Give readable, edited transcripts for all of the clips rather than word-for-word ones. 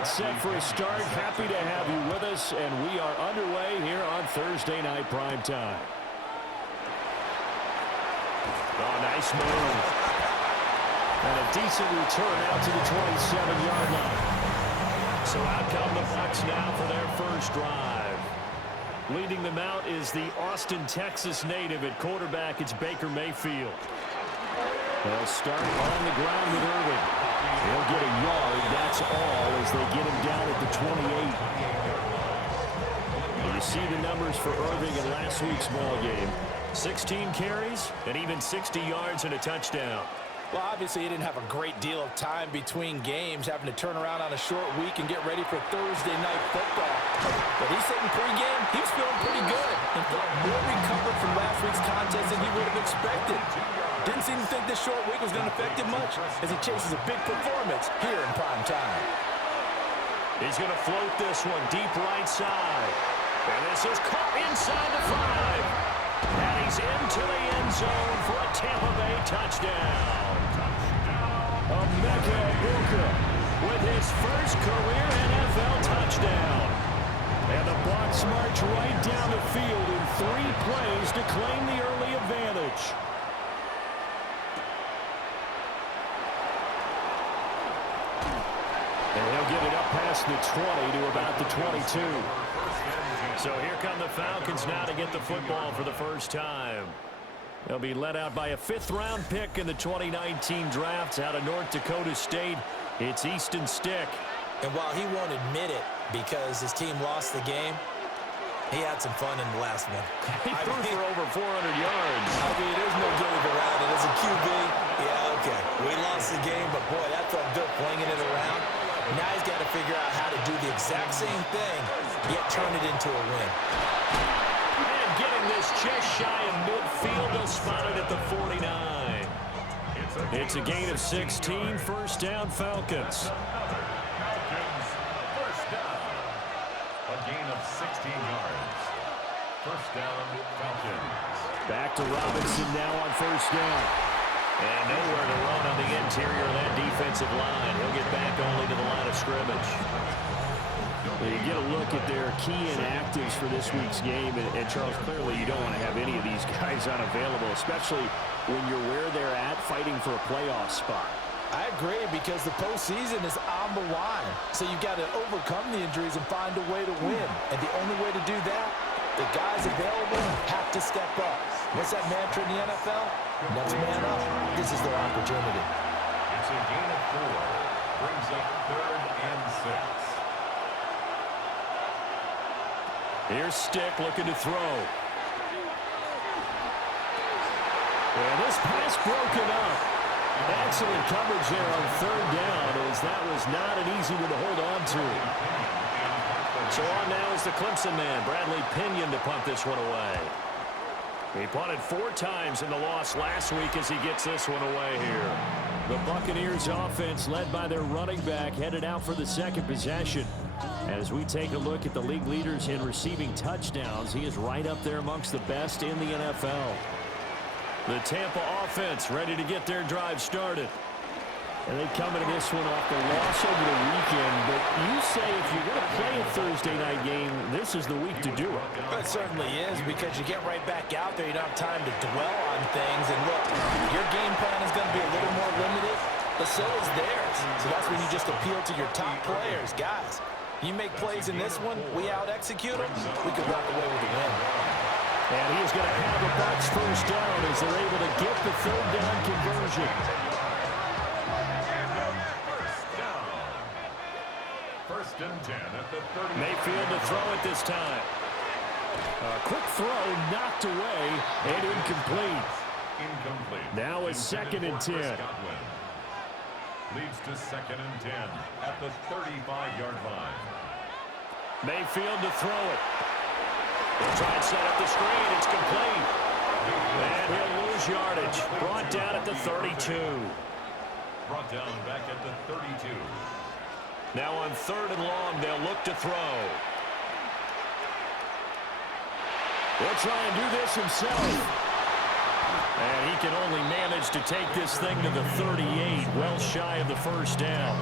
about set for a start. Happy to have you with us, and we are underway here on Thursday Night Primetime. Oh, nice move. And a decent return out to the 27-yard line. So out come the Bucs now for their first drive. Leading them out is the Austin, Texas native at quarterback. It's Baker Mayfield. They'll start on the ground with Irving. He'll get a yard, that's all, as they get him down at the 28. You see the numbers for Irving in last week's ball game. 16 carries and even 60 yards and a touchdown. Well, obviously, he didn't have a great deal of time between games, having to turn around on a short week and get ready for Thursday night football. But he said in pregame, he was feeling pretty good and felt more recovered from last week's contest than he would have expected. Didn't seem to think this short week was going to affect him much as he chases a big performance here in prime time. He's going to float this one deep right side. And this is caught inside the 5. And he's into the end zone for a Tampa Bay touchdown. Emeka Egbuka with his first career NFL touchdown. And the Bucs march right down the field in 3 plays to claim the early advantage. And he'll get it up past the 20 to about the 22. So here come the Falcons now to get the football for the first time. They'll be led out by a 5th-round pick in the 2019 draft out of North Dakota State. It's Easton Stick. And while he won't admit it because his team lost the game, he had some fun in the last one. He threw for over 400 yards. I mean, there's no getting around it. As a QB, yeah, okay. We lost the game, but boy, that felt good flinging it around. Now he's got to figure out how to do the exact same thing, yet turn it into a win. And getting this just shy of midfield, they'll spot it at the 49. It's a gain of 16, first down Falcons. First down. A gain of 16 yards. First down, Falcons. Back to Robinson now on first down. And nowhere to run on the interior of that defensive line. He'll get back only to the line of scrimmage. Well, you get a look at their key inactives for this week's game, and Charles, clearly you don't want to have any of these guys unavailable, especially when you're where they're at fighting for a playoff spot. I agree, because the postseason is on the line. So you've got to overcome the injuries and find a way to win. And the only way to do that, the guys available have to step up. What's that mantra in the NFL? Next man up. This is their opportunity. It's a gain of 4. Brings up 3rd and 6. Here's Stick looking to throw. And this pass broken up. Excellent coverage there on 3rd down, as that was not an easy one to hold on to. So on now is the Clemson man, Bradley Pinion, to punt this one away. He punted 4 times in the loss last week as he gets this one away here. The Buccaneers offense, led by their running back, headed out for the second possession. As we take a look at the league leaders in receiving touchdowns, he is right up there amongst the best in the NFL. The Tampa offense ready to get their drive started. And they come into this one off the loss over the weekend. But you say if you're going to play a Thursday night game, this is the week to do it. It certainly is, because you get right back out there. You don't have time to dwell on things. And look, your game plan is going to be a little more limited, but so is theirs. So that's when you just appeal to your top players. Guys, you make plays in this one, we out-execute them, we could walk away with a win. And he's going to have the Bucs first down as they're able to get the 3rd down conversion. First and 10 at the 30. Mayfield to throw it this time. A quick throw knocked away and incomplete. Incomplete. Now it's 2nd and 10. Leads to 2nd and 10 at the 35-yard line. Mayfield to throw it. He'll try and set up the screen. It's complete. And he'll lose yardage. Brought down at the 32. Brought down back at the 32. Now on 3rd and long, they'll look to throw. He'll try and do this himself. And he can only manage to take this thing to the 38, well shy of the first down.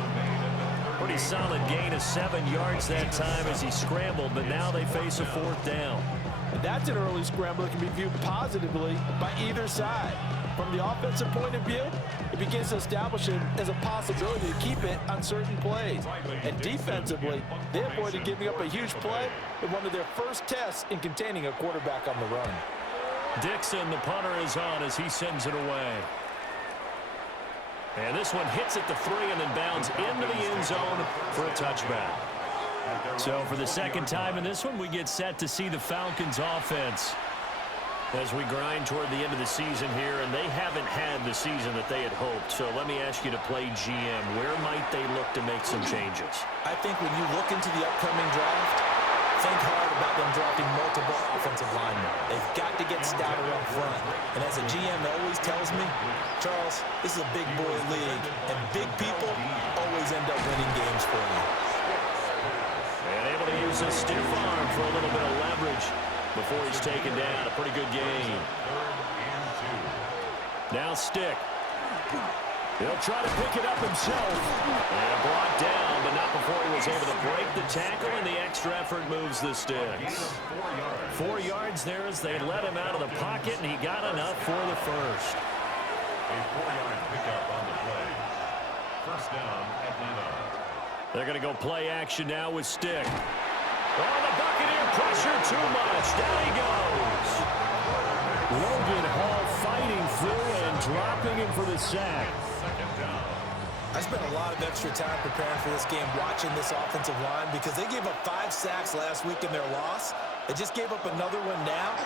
pretty solid gain of 7 yards that time as he scrambled, but now they face a 4th down. And that's an early scramble that can be viewed positively by either side. From the offensive point of view, it begins to establish it as a possibility to keep it on certain plays. And defensively, they avoided giving up a huge play in one of their first tests in containing a quarterback on the run. Dixon, the punter, is on as he sends it away. And this one hits at the 3 and then bounds into the end zone for a touchback. So for the second time in this one, we get set to see the Falcons offense as we grind toward the end of the season here, and they haven't had the season that they had hoped. So let me ask you to play GM. Where might they look to make some changes? I think when you look into the upcoming draft, think hard about them drafting multiple offensive linemen. They've got to get stouter up front. And as a GM always tells me, Charles, this is a big boy league, and big people always end up winning games for you. And able to use a stiff arm for a little bit of leverage before he's taken down. A pretty good game. Now Stick. He'll try to pick it up himself. And brought down, but not before he was able to break the tackle, and the extra effort moves the Sticks. 4 yards there as they let him out of the pocket, and he got enough for the first. A 4-yard pickup on the play. First down, Atlanta. They're going to go play action now with Stick. Oh, the Buccaneer pressure too much. Down he goes. Logan Hall fighting through and dropping him for the sack. I spent a lot of extra time preparing for this game watching this offensive line because they gave up 5 sacks last week in their loss. They just gave up another one now.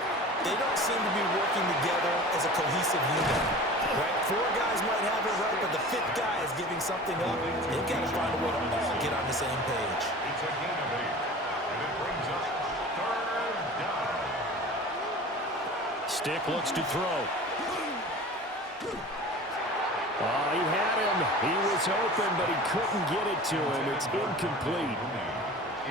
They don't seem to be working together as a cohesive unit. Right? 4 guys might have it right, but the 5th guy is giving something up. They've got to find a way to all get on the same page. It's a gain of 8, and it brings up 3rd down. Stick looks to throw. Oh, he had him. He was open, but he couldn't get it to him. It's incomplete.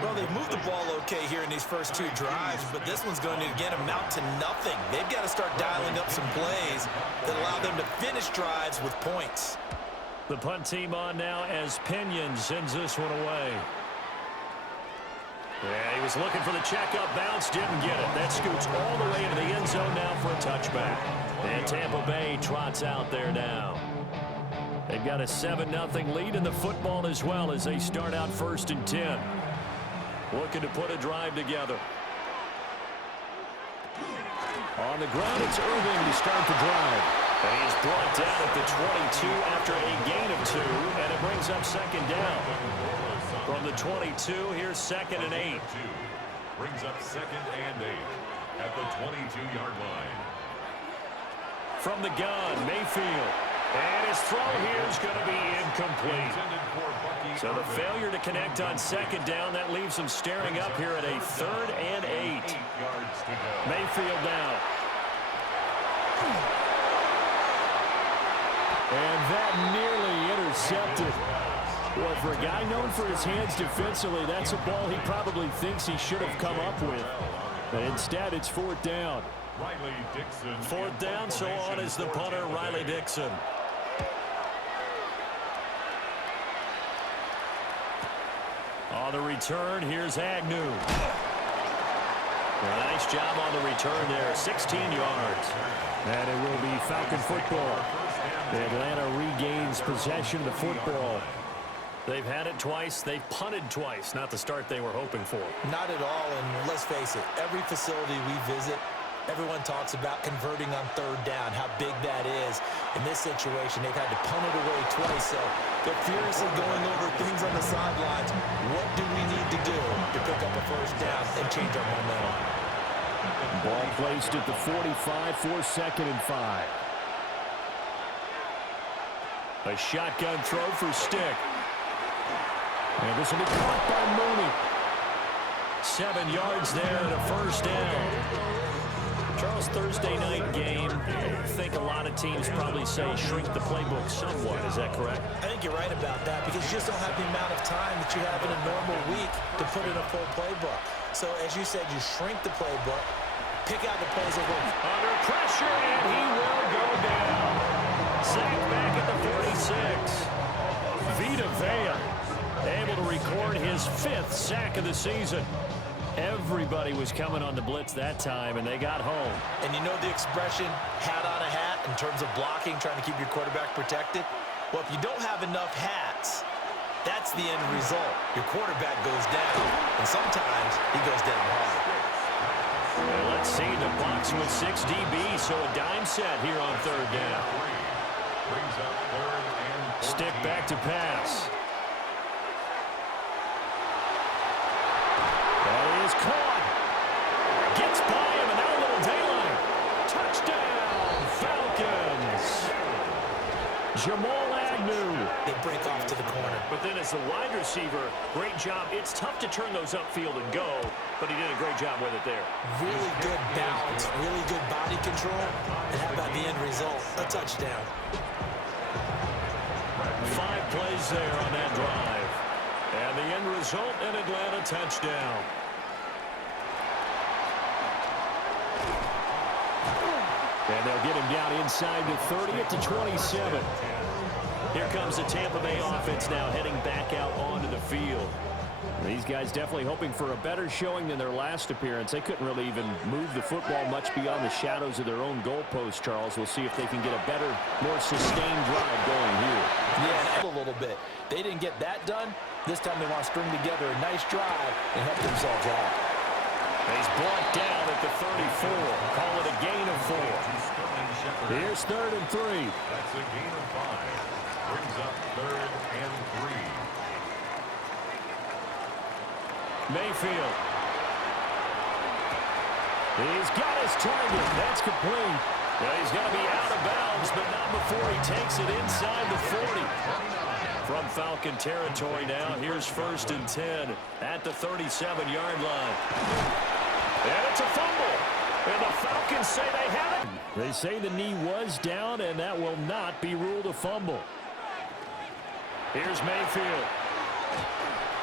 Well, they've moved the ball okay here in these first 2 drives, but this one's going to again amount to nothing. They've got to start dialing up some plays that allow them to finish drives with points. The punt team on now as Pinion sends this one away. Yeah, he was looking for the checkup bounce, didn't get it. That scoots all the way into the end zone now for a touchback. And Tampa Bay trots out there now. They've got a 7-0 lead in the football as well as they start out 1st and 10. Looking to put a drive together. On the ground, it's Irving to start the drive. And he's brought down at the 22 after a gain of 2, and it brings up 2nd down. From the 22, here's 2nd and 8. Brings up 2nd and 8 at the 22-yard line. From the gun, Mayfield. And his throw here is going to be incomplete. So the failure to connect on 2nd down, that leaves him staring up here at a 3rd and 8. Mayfield now. And that nearly intercepted. Well, for a guy known for his hands defensively, that's a ball he probably thinks he should have come up with. But instead, it's 4th down. 4th down, so on is the punter, Riley Dixon. On the return, here's Agnew. A nice job on the return there, 16 yards. And it will be Falcon football. Atlanta regains possession of the football. They've had it twice. They've punted twice. Not the start they were hoping for. Not at all, and let's face it, every facility we visit, everyone talks about converting on 3rd down, how big that is. In this situation, they've had to punt it away twice, so they're furiously going over things on the sidelines. What do we need to do to pick up a 1st down and change our momentum? Ball placed at the 45 for 2nd and 5. A shotgun throw for Stick. And this will be caught by Mooney. 7 yards there and a 1st down. Charles, Thursday night game, I think a lot of teams probably say shrink the playbook somewhat. Is that correct? I think you're right about that because you just don't have the amount of time that you have in a normal week to put in a full playbook. So, as you said, you shrink the playbook, pick out the plays that work. Under pressure, and he will go down. Sacked back at the 46. Vita Vea. Able to record his 5th sack of the season. Everybody was coming on the blitz that time, and they got home. And you know the expression, hat on a hat, in terms of blocking, trying to keep your quarterback protected? Well, if you don't have enough hats, that's the end result. Your quarterback goes down, and sometimes he goes down hard. Well, let's see the Bucs with 6 DBs, so a dime set here on 3rd down. Brings up 3rd and 14. Stick back to pass. That is caught. Gets by him, and now a little daylight. Touchdown, Falcons. Jamal Agnew. They break off to the corner. But then as the wide receiver, great job. It's tough to turn those upfield and go, but he did a great job with it there. Really good balance, really good body control. And how about the end result? A touchdown. 5 plays there on that drive. And the end result, an Atlanta touchdown. And they'll get him down inside the 30 to 27. Here comes the Tampa Bay offense now heading back out onto the field. These guys definitely hoping for a better showing than their last appearance. They couldn't really even move the football much beyond the shadows of their own goalpost, Charles. We'll see if they can get a better, more sustained drive going here. Yeah, a little bit. They didn't get that done. This time they want to string together a nice drive and help themselves out. He's brought down at the 34. Call it a gain of 4. Here's 3rd and 3. That's a gain of 5. Brings up 3rd and 3. Mayfield. He's got his target. That's complete. Well, he's going to be out of bounds, but not before he takes it inside the 40. From Falcon territory now, here's 1st and 10 at the 37-yard line. And it's a fumble. And the Falcons say they have it. They say the knee was down, and that will not be ruled a fumble. Here's Mayfield.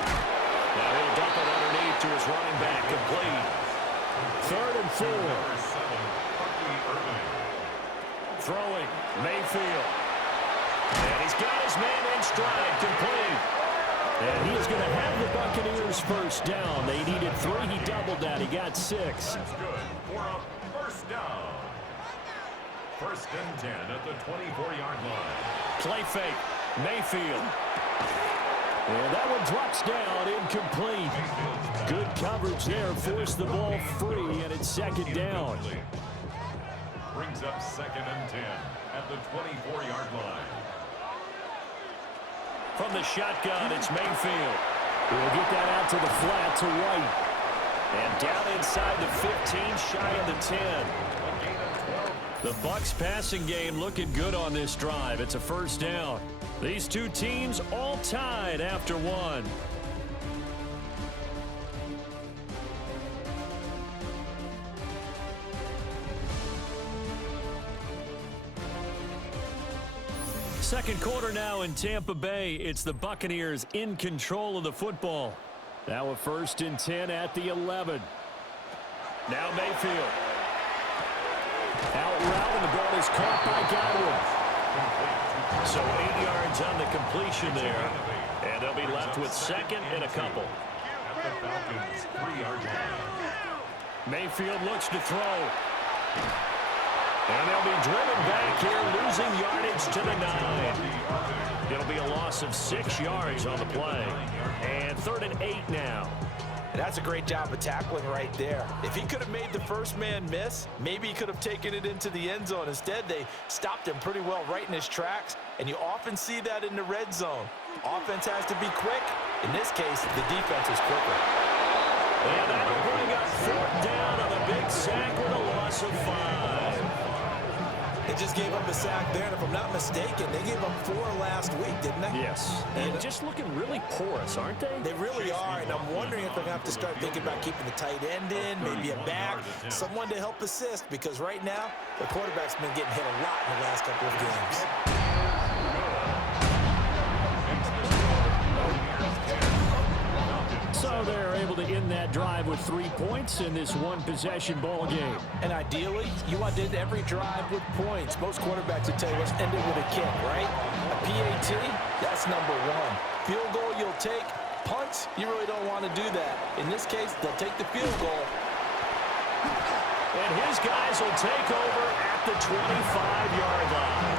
Now he'll dump it underneath to his running back, complete. 3rd and 4. Throwing, Mayfield. And he's got his man in stride, complete. And he is going to have the Buccaneers 1st down. They needed 3. He doubled that. He got 6. That's good for a 1st down. 1st and 10 at the 24-yard line. Play fake, Mayfield. And that one drops down, incomplete. Good coverage there, forced the ball free, and it's 2nd down. Brings up 2nd and 10 at the 24-yard line. From the shotgun, it's Mayfield. We'll get that out to the flat to White. And down inside the 15, shy of the 10. The Bucs passing game looking good on this drive. It's a 1st down. These two teams all tied after 1. Second quarter now in Tampa Bay. It's the Buccaneers in control of the football. Now a 1st and 10 at the 11. Now Mayfield. Out route, and the ball is caught by Godwin. So 8 yards on the completion there. And they'll be left with 2nd and a couple. At the Falcons' 3-yard line. Mayfield looks to throw. And they'll be driven back here, losing yardage to the 9. It'll be a loss of 6 yards on the play. And 3rd and 8 now. That's a great job of tackling right there. If he could have made the first man miss, maybe he could have taken it into the end zone. Instead, they stopped him pretty well right in his tracks, and you often see that in the red zone. Offense has to be quick. In this case, the defense is quicker. And that'll bring up 4th down on a big sack with a loss of 5. They just gave up a sack there, and if I'm not mistaken, they gave up 4 last week, didn't they? Yes. And just looking really porous, aren't they? They really are, and I'm wondering if they're going to have to start thinking about keeping the tight end in, maybe a back, someone to help assist, because right now, the quarterback's been getting hit a lot in the last couple of games. So they're able to end that drive with 3 points in this one-possession ball game. And ideally, you want to end every drive with points. Most quarterbacks would tell you, let's end it with a kick, right? A PAT, that's number 1. Field goal, you'll take. Punts, you really don't want to do that. In this case, they'll take the field goal. And his guys will take over at the 25-yard line.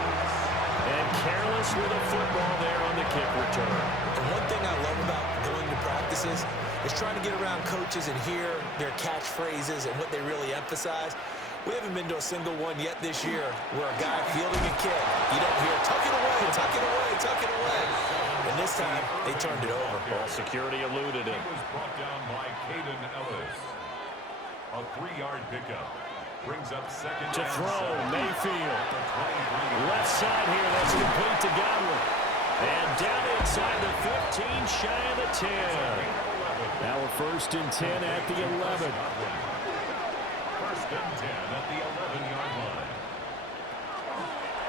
And careless with a football there on the kick return. And one thing I love about going to practices is trying to get around coaches and hear their catchphrases and what they really emphasize. We haven't been to a single one yet this year where a guy fielding a kick, you don't hear, tuck it away, tuck it away, tuck it away. And this time, they turned it over. Ball security eluded him. He was brought down by Caden Ellis. A 3-yard pickup. Brings up second To and throw, 7. Mayfield. The 23. Left side here, that's complete to Godwin. And down inside the 15, shy of the 10. Now a 1st and 10 at the 11. 1st and 10 at the 11-yard line.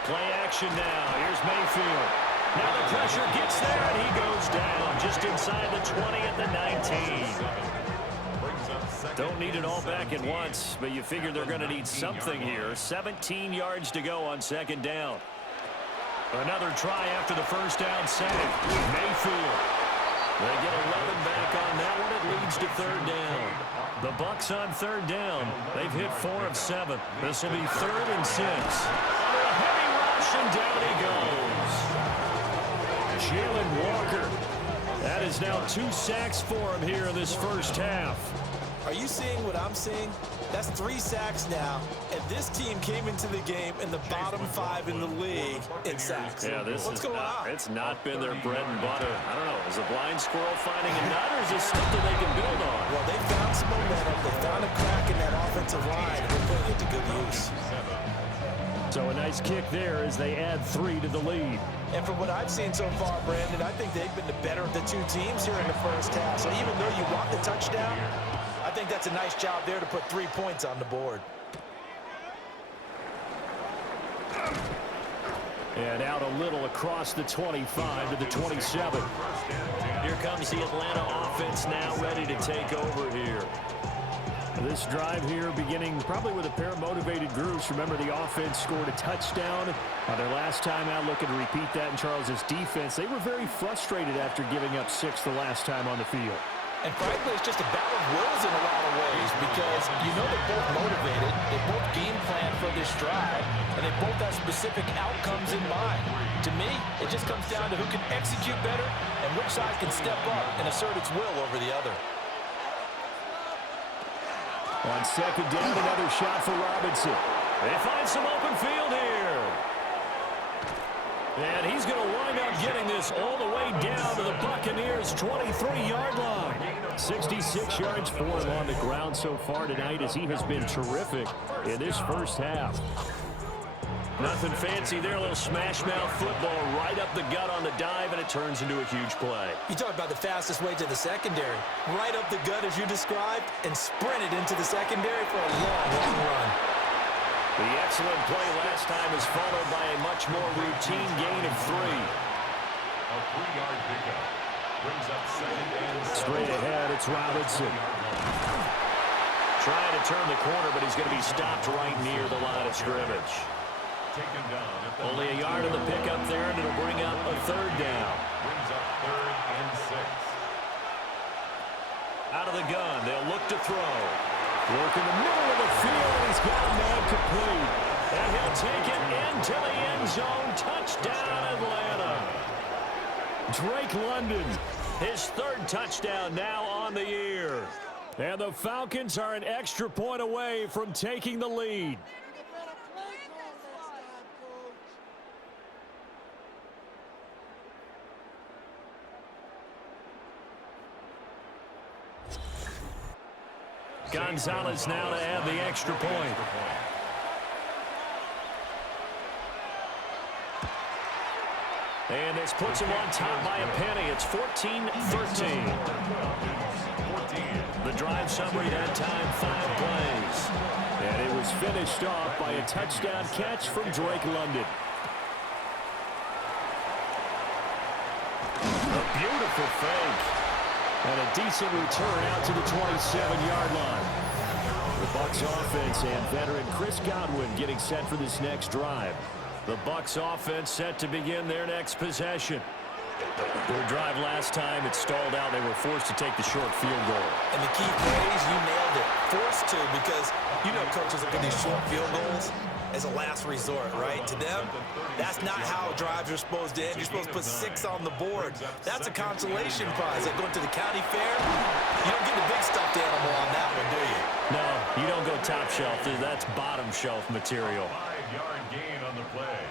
Play action now. Here's Mayfield. Now the pressure gets there, and he goes down just inside the 20 at the 19. Don't need it all back at once, but you figure they're going to need something here. 17 yards to go on 2nd down. Another try after the 1st down sack. Mayfield. They get 11 back on that one. It leads to 3rd down. The Bucs on 3rd down. They've hit 4 of 7. This will be 3rd and 6. Under a heavy rush, and down he goes. Jalen Walker. That is now 2 sacks for him here in this 1st half. Are you seeing what I'm seeing? That's 3 sacks now, and this team came into the game in the bottom 5 in the league in sacks. Yeah, What's going on? It's not been their bread and butter. I don't know. Is a blind squirrel finding a nut, or is this something they can build on? Well, they found some momentum. They found a crack in that offensive line, and they're putting it to good use. So a nice kick there as they add 3 to the lead. And from what I've seen so far, Brandon, I think they've been the better of the 2 teams here in the 1st half. So even though you want the touchdown, I think that's a nice job there to put 3 points on the board. And out a little across the 25 to the 27. Here comes the Atlanta offense now ready to take over here. This drive here beginning probably with a pair of motivated groups. Remember, the offense scored a touchdown on their last time out. Looking to repeat that in Charles's defense. They were very frustrated after giving up 6 the last time on the field. And frankly, it's just a battle of wills in a lot of ways because you know they're both motivated, they both game plan for this drive, and they both have specific outcomes in mind. To me, it just comes down to who can execute better and which side can step up and assert its will over the other. On 2nd down, another shot for Robinson. They find some open field here. And he's going to wind up getting this all the way down to the Buccaneers' 23-yard line. 66 yards for him on the ground so far tonight as he has been terrific in this 1st half. Nothing fancy there, a little smash-mouth football right up the gut on the dive, and it turns into a huge play. You talk about the fastest way to the secondary. Right up the gut as you described and sprinted into the secondary for a long, long run. The excellent play last time is followed by a much more routine gain of 3. A 3-yard pickup. Brings up 2nd and 7. Straight ahead, it's Robinson. Trying to turn the corner, but he's going to be stopped right near the line of scrimmage. Taken down at the Only a yard of the pickup there, and it'll bring up a 3rd down. Brings up 3rd and 6. Out of the gun, they'll look to throw. Work in the middle of the field, and he's got a man complete. And he'll take it into the end zone. Touchdown, Atlanta. Drake London, his 3rd touchdown now on the year. And the Falcons are an extra point away from taking the lead. Gonzalez now to add the extra point. And this puts him on top by a penny. It's 14-13. The drive summary that time, 5 plays. And it was finished off by a touchdown catch from Drake London. A beautiful fake. And a decent return out to the 27-yard line. The Bucs offense and veteran Chris Godwin getting set for this next drive. The Bucs offense set to begin their next possession. Their drive last time, it stalled out. They were forced to take the short field goal. And the key phrase, you nailed it, forced to, because you know coaches look at these short field goals as a last resort, right? To them, that's not how drives are supposed to end. You're supposed to put 6 on the board. That's a consolation prize. Like going to the county fair, you don't get the big stuffed animal on that one, do you? No, you don't go top shelf. That's bottom shelf material. 5-yard gain on the play.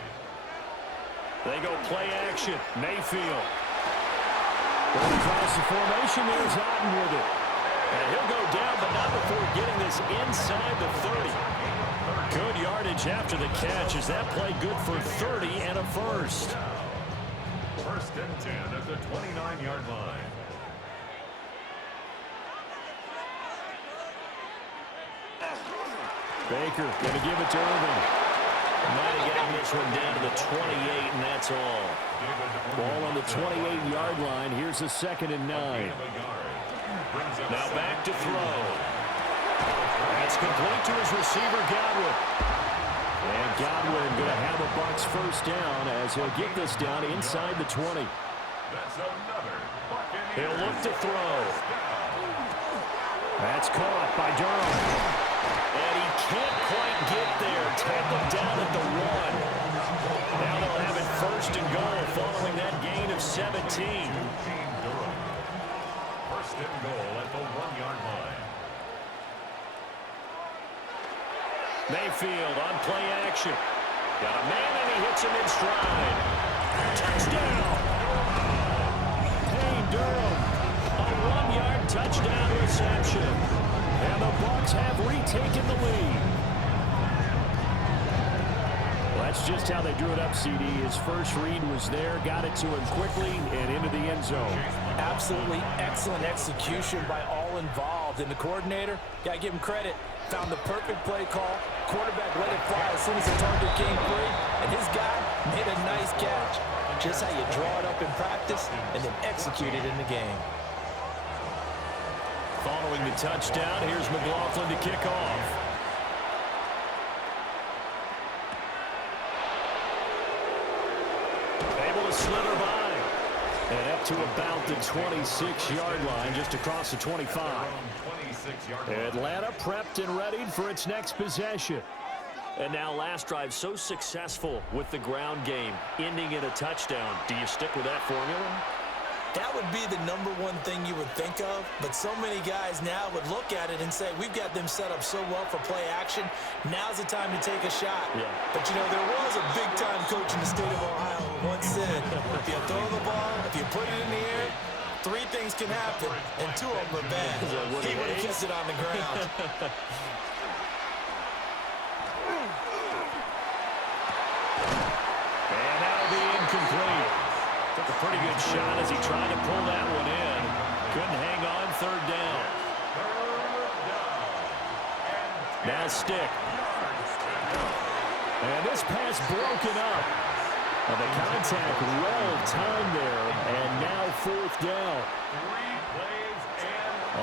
They go play action. Mayfield. Going across the formation, there's Otten with it. And he'll go down, but not before getting this inside the 30. Good yardage after the catch. Is that play good for 30 and a first? First and 10 at the 29-yard line. Baker going to give it to Irvin. Might have gotten this one down to the 28, and that's all. Ball on the 28-yard line. Here's a 2nd and 9. Now back to throw. That's complete to his receiver, Godwin. And Godwin going to have a Bucs first down as he'll get this down inside the 20. He'll look to throw. That's caught by Durham. And he can't quite get there. Tackled down at the 1. Now they'll have it first and goal following that gain of 17. First and goal at the 1-yard line. Mayfield on play action. Got a man and he hits him in stride. Touchdown! Payne Durham. A 1-yard touchdown reception. And the Bucs have retaken the lead. Well, that's just how they drew it up, CD. His first read was there, got it to him quickly, and into the end zone. Absolutely excellent execution by all involved. And the coordinator, got to give him credit, found the perfect play call. Quarterback let it fly as soon as the target came free. And his guy made a nice catch. Just how you draw it up in practice and then execute it in the game. Following the touchdown, here's McLaughlin to kick off. Able to slither by. And up to about the 26-yard line, just across the 25. Atlanta prepped and readied for its next possession. And now last drive so successful with the ground game, ending in a touchdown. Do you stick with that formula? That would be the #1 thing you would think of, but so many guys now would look at it and say, we've got them set up so well for play action, now's the time to take a shot. Yeah. But, you know, there was a big-time coach in the state of Ohio who once said, if you throw the ball, if you put it in the air, 3 things can happen, and 2 of them are bad. He would have kept it on the ground. And that'll be incomplete. Took a pretty good shot as he tried to pull that one in. Couldn't hang on, 3rd down. Now stick. And this pass broken up. And the contact well timed there. And now 4th down.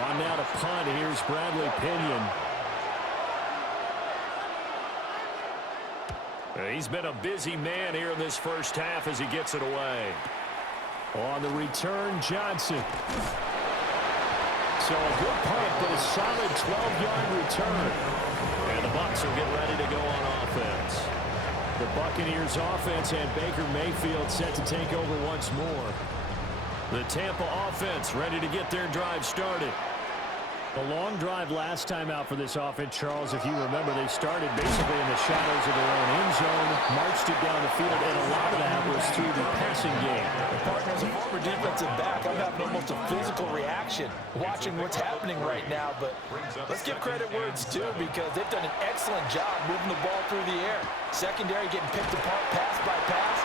On now to punt. Here's Bradley Pinion. He's been a busy man here in this first half as he gets it away. On the return, Johnson. So a good punt, but a solid 12-yard return. And the Bucs will get ready to go on offense. The Buccaneers offense and Baker Mayfield set to take over once more. The Tampa offense ready to get their drive started. A long drive last time out for this offense, Charles. If you remember, they started basically in the shadows of their own end zone, marched it down the field, and a lot of that was through the passing game. As a former defensive back, I'm having almost a physical reaction watching what's happening right now. But let's give credit where it's due, because they've done an excellent job moving the ball through the air. Secondary getting picked apart pass by pass.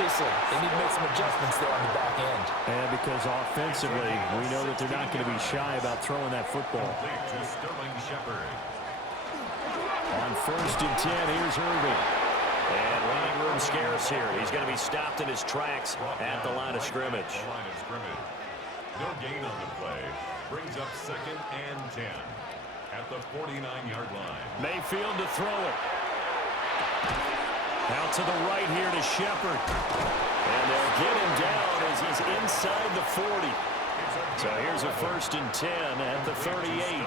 Obviously, they need to make some adjustments there on the back end. And because offensively, we know that they're not going to be shy about throwing that football. On 1st and 10, here's Irvin. And running room scarce here. He's going to be stopped in his tracks at the line of scrimmage. No gain on the play. Brings up 2nd and 10 at the 49-yard line. Mayfield to throw it. Out to the right here to Shepard. And they'll get him down as he's inside the 40. So here's a 1st and 10 at the 38.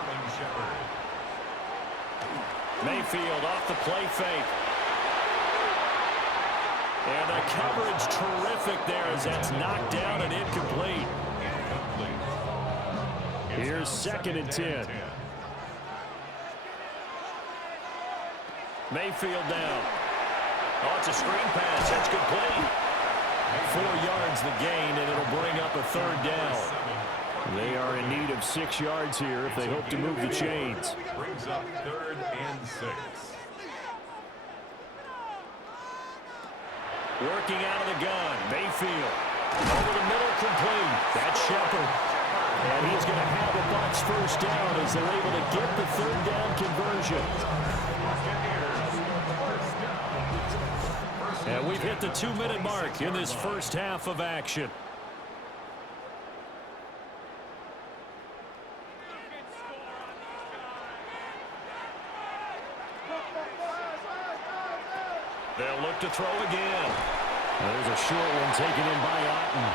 Mayfield off the play fake. And the coverage terrific there as that's knocked down and incomplete. Here's 2nd and 10. Mayfield down. Oh, it's a screen pass. That's complete. 4 yards the gain, and it'll bring up a 3rd down. They are in need of 6 yards here if they hope to move the chains. Brings up 3rd and 6. Working out of the gun. Mayfield. Over the middle, complete. That's Shepard. And he's going to have a Bucs 1st down as they're able to get the 3rd down conversion. And we've hit the 2-minute mark in this first half of action. They'll look to throw again. There's a short one taken in by Otten.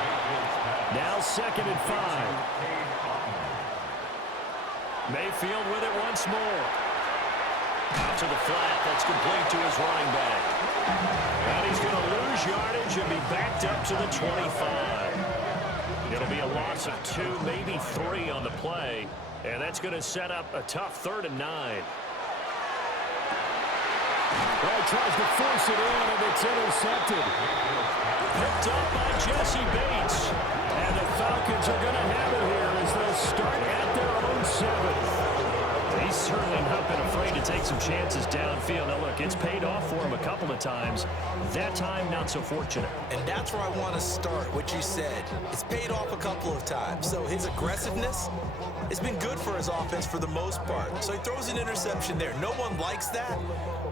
Now 2nd and 5. Mayfield with it once more. Out to the flat. That's complete to his running back. And he's going to lose yardage and be backed up to the 25. It'll be a loss of 2, maybe 3 on the play. And that's going to set up a tough 3rd and 9. Well, he tries to force it in, and it's intercepted. Picked up by Jesse Bates. And the Falcons are going to have it here as they'll start at their own 7. He's certainly not been afraid to take some chances downfield. Now, look, it's paid off for him a couple of times. That time, not so fortunate. And that's where I want to start, what you said. It's paid off a couple of times. So his aggressiveness has been good for his offense for the most part. So he throws an interception there. No one likes that,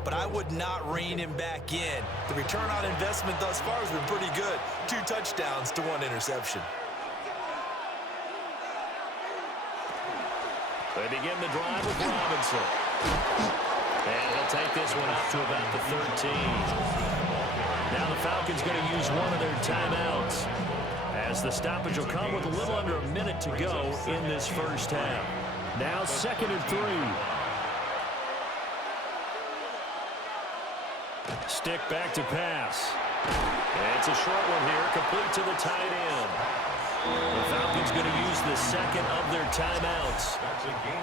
but I would not rein him back in. The return on investment thus far has been pretty good. 2 touchdowns to 1 interception. They begin the drive with Robinson. And he'll take this one out to about the 13. Now the Falcons going to use one of their timeouts, as the stoppage will come with a little under a minute to go in this first half. Now 2nd and 3. Stick back to pass. And it's a short one here, complete to the tight end. The Falcons going to use the 2nd of their timeouts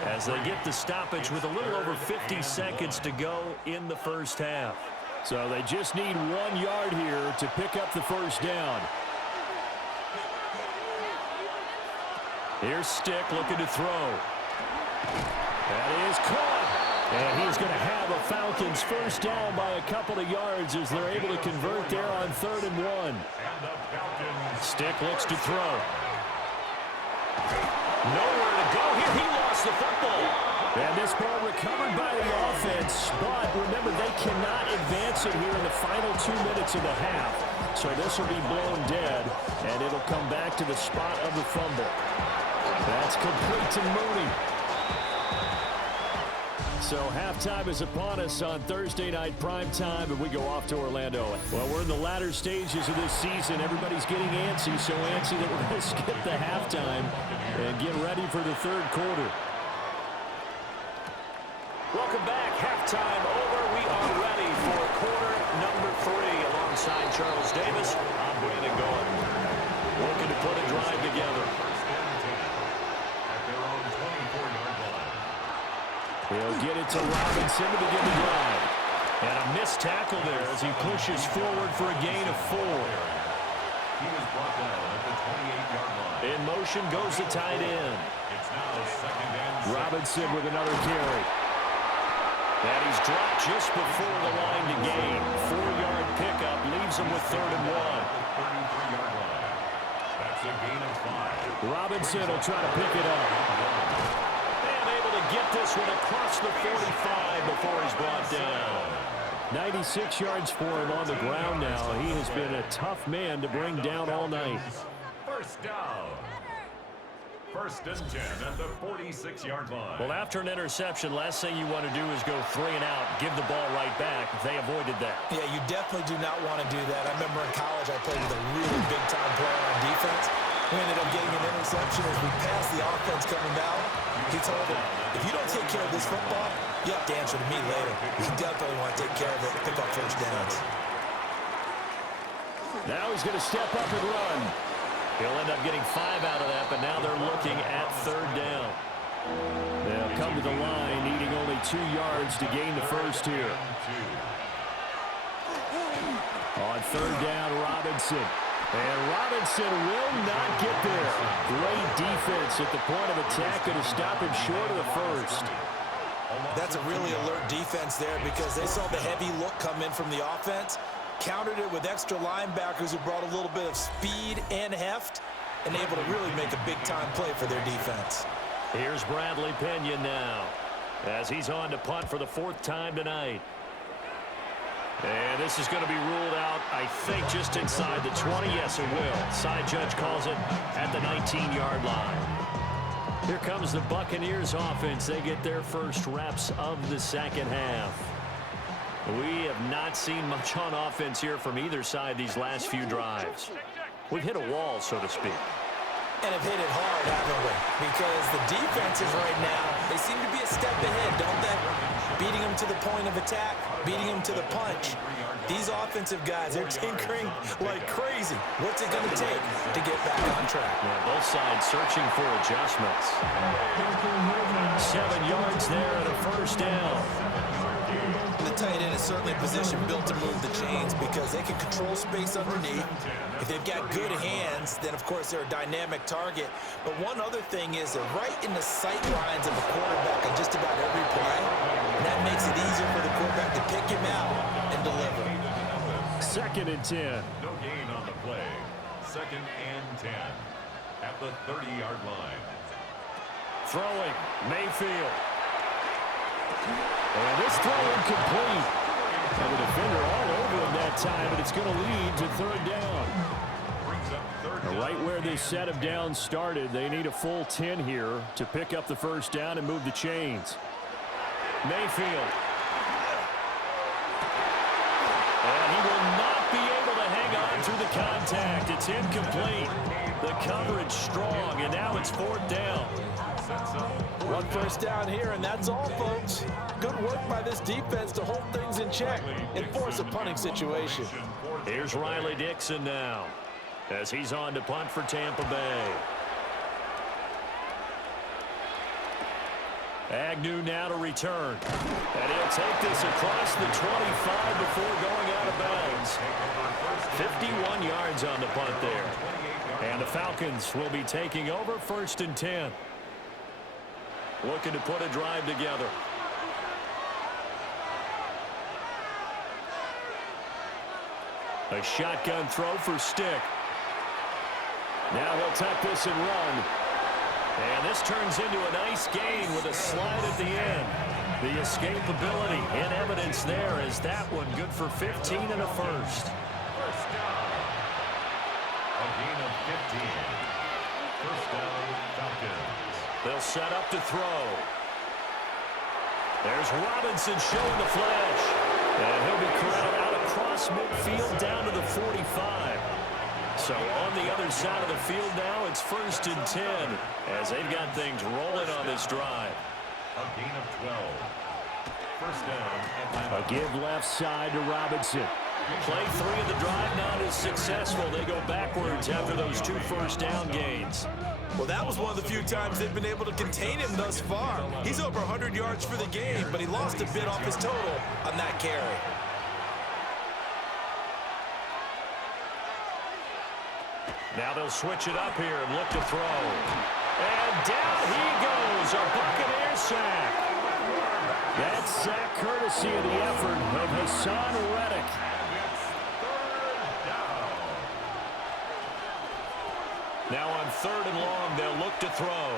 as they get the stoppage with a little over 50 seconds to go in the first half. So they just need 1 yard here to pick up the 1st down. Here's Stick looking to throw. That is caught. And he's going to have a Falcons 1st down by a couple of yards as they're able to convert there on 3rd and 1. Stick looks to throw. Nowhere to go here. He lost the football. And this ball recovered by the offense. But remember, they cannot advance it here in the final 2 minutes of the half. So this will be blown dead, and it'll come back to the spot of the fumble. That's complete to Mooney. So halftime is upon us on Thursday night primetime, and we go off to Orlando. Well, we're in the latter stages of this season. Everybody's getting antsy, so antsy that we're going to skip the halftime and get ready for the 3rd quarter. Welcome back. Halftime over. We are ready for quarter number 3. Alongside Charles Davis, I'm Brandon Gordon. Looking to put a drive together. He'll get it to Robinson to begin the drive. And a missed tackle there as he pushes forward for a gain of 4. He was brought down at the 28-yard line. In motion goes the tight end. It's now 2nd and 6. Robinson with another carry. And he's dropped just before the line to gain. 4-yard pickup leaves him with 3rd and 1. 33-yard line. That's a gain of 5. Robinson will try to pick it up. Get this one across the 45 before he's brought down. 96 yards for him on the ground now. He has been a tough man to bring down all night. 1st down. First and 10 at the 46-yard line. Well, after an interception, last thing you want to do is go 3 and out, give the ball right back. They avoided that. Yeah, you definitely do not want to do that. I remember in college I played with a really big-time player on defense. We ended up getting an interception as we passed the offense coming down. He told him, if you don't take care of this football, you have to answer to me later. You definitely want to take care of it, pick up first downs. Now he's going to step up and run. He'll end up getting 5 out of that, but now they're looking at 3rd down. They'll come to the line, needing only 2 yards to gain the first here. On 3rd down, Robinson. And Robinson will not get there. Great defense at the point of attack, going to stop him short of the first. That's a really alert defense there because they saw the heavy look come in from the offense, countered it with extra linebackers who brought a little bit of speed and heft, and able to really make a big-time play for their defense. Here's Bradley Pena now, as he's on to punt for the 4th time tonight. And this is going to be ruled out, I think, just inside the 20. Yes, it will. Side judge calls it at the 19-yard line. Here comes the Buccaneers offense. They get their first reps of the second half. We have not seen much on offense here from either side these last few drives. We've hit a wall, so to speak. And have hit it hard, haven't we? Because the defenses right now, they seem to be a step ahead, don't they? Beating them to the point of attack, beating them to the punch. These offensive guys, they're tinkering like crazy. What's it going to take to get back on track? Yeah, both sides searching for adjustments. 7 yards there and a first down. The tight end is certainly a position built to move the chains because they can control space underneath. If they've got good hands, then of course they're a dynamic target. But one other thing is they're right in the sight lines of the quarterback on just about every play. And that makes it easier for the quarterback to pick him out and deliver. 2nd and 10. No gain on the play. 2nd and 10 at the 30-yard line. Throwing, Mayfield. And this throw incomplete. And the defender all over him that time, but it's going to lead to 3rd down. Right where this set of downs started, they need a full 10 here to pick up the first down and move the chains. Mayfield. And he will not be able to hang on through the contact. It's incomplete. The coverage strong, and now it's 4th down. 1 first down here, and that's all, folks. Good work by this defense to hold things in check and force a punting situation. Here's Riley Dixon now, as he's on to punt for Tampa Bay. Agnew now to return. And he'll take this across the 25 before going out of bounds. 51 yards on the punt there. And the Falcons will be taking over 1st and 10. Looking to put a drive together. A shotgun throw for Stick. Now he'll tuck this and run. And this turns into a nice gain with a slide at the end. The escapability in evidence there is that one good for 15 and a first. First down. A gain of 15. First down, Falcons. They'll set up to throw. There's Robinson showing the flash. And he'll be corralled out across midfield down to the 45. So on the other side of the field now, it's 1st and 10 as they've got things rolling on this drive. A gain of 12. First down, Atlanta. A give left side to Robinson. Play 3 of the drive not as successful. They go backwards after those 2 first down gains. Well, that was one of the few times they've been able to contain him thus far. He's over 100 yards for the game, but he lost a bit off his total on that carry. Now they'll switch it up here and look to throw. And down he goes, a Buccaneers sack. That sack courtesy of the effort of Hassan Reddick. Now on 3rd and long, they'll look to throw.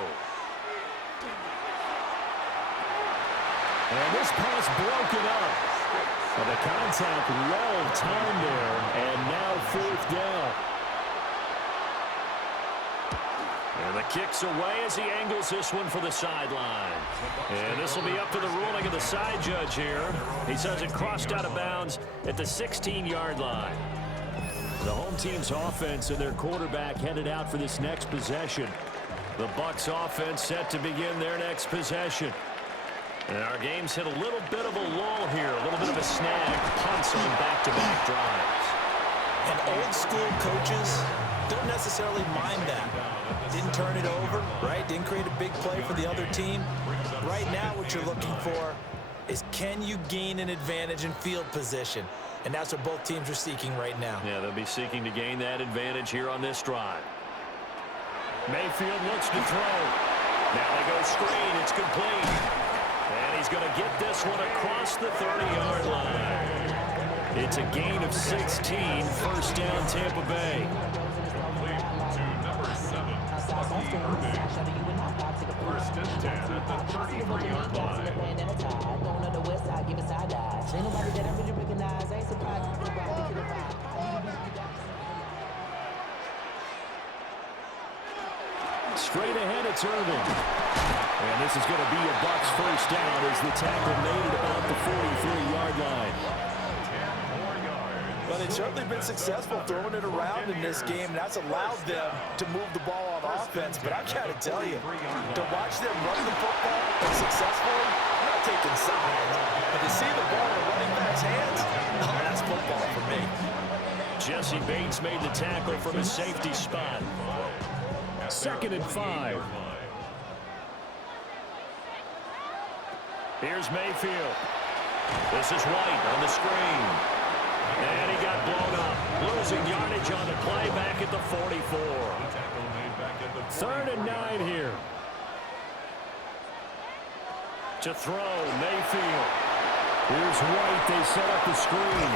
And this pass broken up. Well, the contact well timed there, and now 4th down. And And the kick's away as he angles this one for the sideline. And this will be up to the ruling of the side judge here. He says it crossed out of bounds at the 16-yard line. The home team's offense and their quarterback headed out for this next possession. The Bucs offense set to begin their next possession. And our game's hit a little bit of a lull here, a little bit of a snag. Punts on back-to-back drives. And old school coaches don't necessarily mind that. Didn't turn it over, right? Didn't create a big play for the other team. Right now what you're looking for is, can you gain an advantage in field position? And that's what both teams are seeking right now. Yeah, they'll be seeking to gain that advantage here on this drive. Mayfield looks to throw. Now they go screen. It's complete. And he's going to get this one across the 30-yard line. It's a gain of 16. First down, Tampa Bay. First and 10 at the 33-yard line. Straight ahead, it's Irvin. And this is going to be a Bucs first down as the tackle made at about the 43-yard line. Well, they've certainly been successful throwing it around in this game. That's allowed them to move the ball on offense. But I've got to tell you, to watch them run the football successfully, I'm not taking sides. But to see the ball in the running back's hands, oh, that's football for me. Jesse Bates made the tackle from his safety spot. 2nd and 5. Here's Mayfield. This is White on the screen. And he got blown up. Losing yardage on the play back at the 44. 3rd and 9 here. To throw, Mayfield. Here's White. They set up the screen.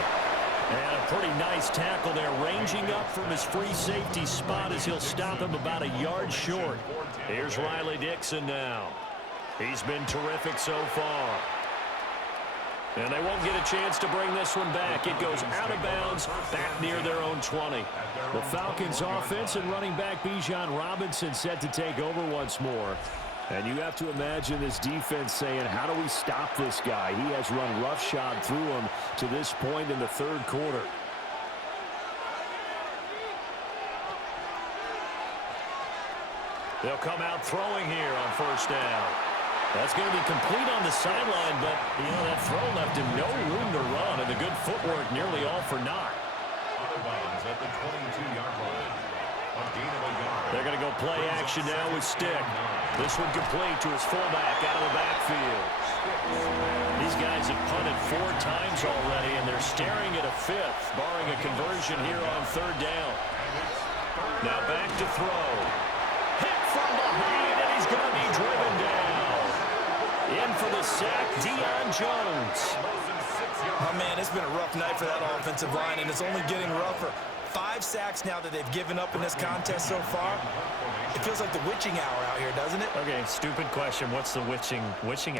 And a pretty nice tackle there, ranging up from his free safety spot as he'll stop him about a yard short. Here's Riley Dixon now. He's been terrific so far. And they won't get a chance to bring this one back. It goes out of bounds, back near their own 20. The Falcons offense and running back Bijan Robinson set to take over once more. And you have to imagine this defense saying, how do we stop this guy? He has run roughshod through him to this point in the 3rd quarter. They'll come out throwing here on first down. That's going to be complete on the sideline, but, that throw left him no room to run, and the good footwork nearly all for naught. Out of bounds at the 22-yard line. A gain of a yard. They're going to go play action now with Stick. This one complete to his fullback out of the backfield. These guys have punted 4 times already, and they're staring at a 5th, barring a conversion here on 3rd down. Now back to throw. Hit from behind, and he's going to be driven down. In for the sack, Deion Jones. Oh, man, it's been a rough night for that offensive line, and it's only getting rougher. 5 sacks now that they've given up in this contest so far. It feels like the witching hour out here, doesn't it? Okay, stupid question. What's the witching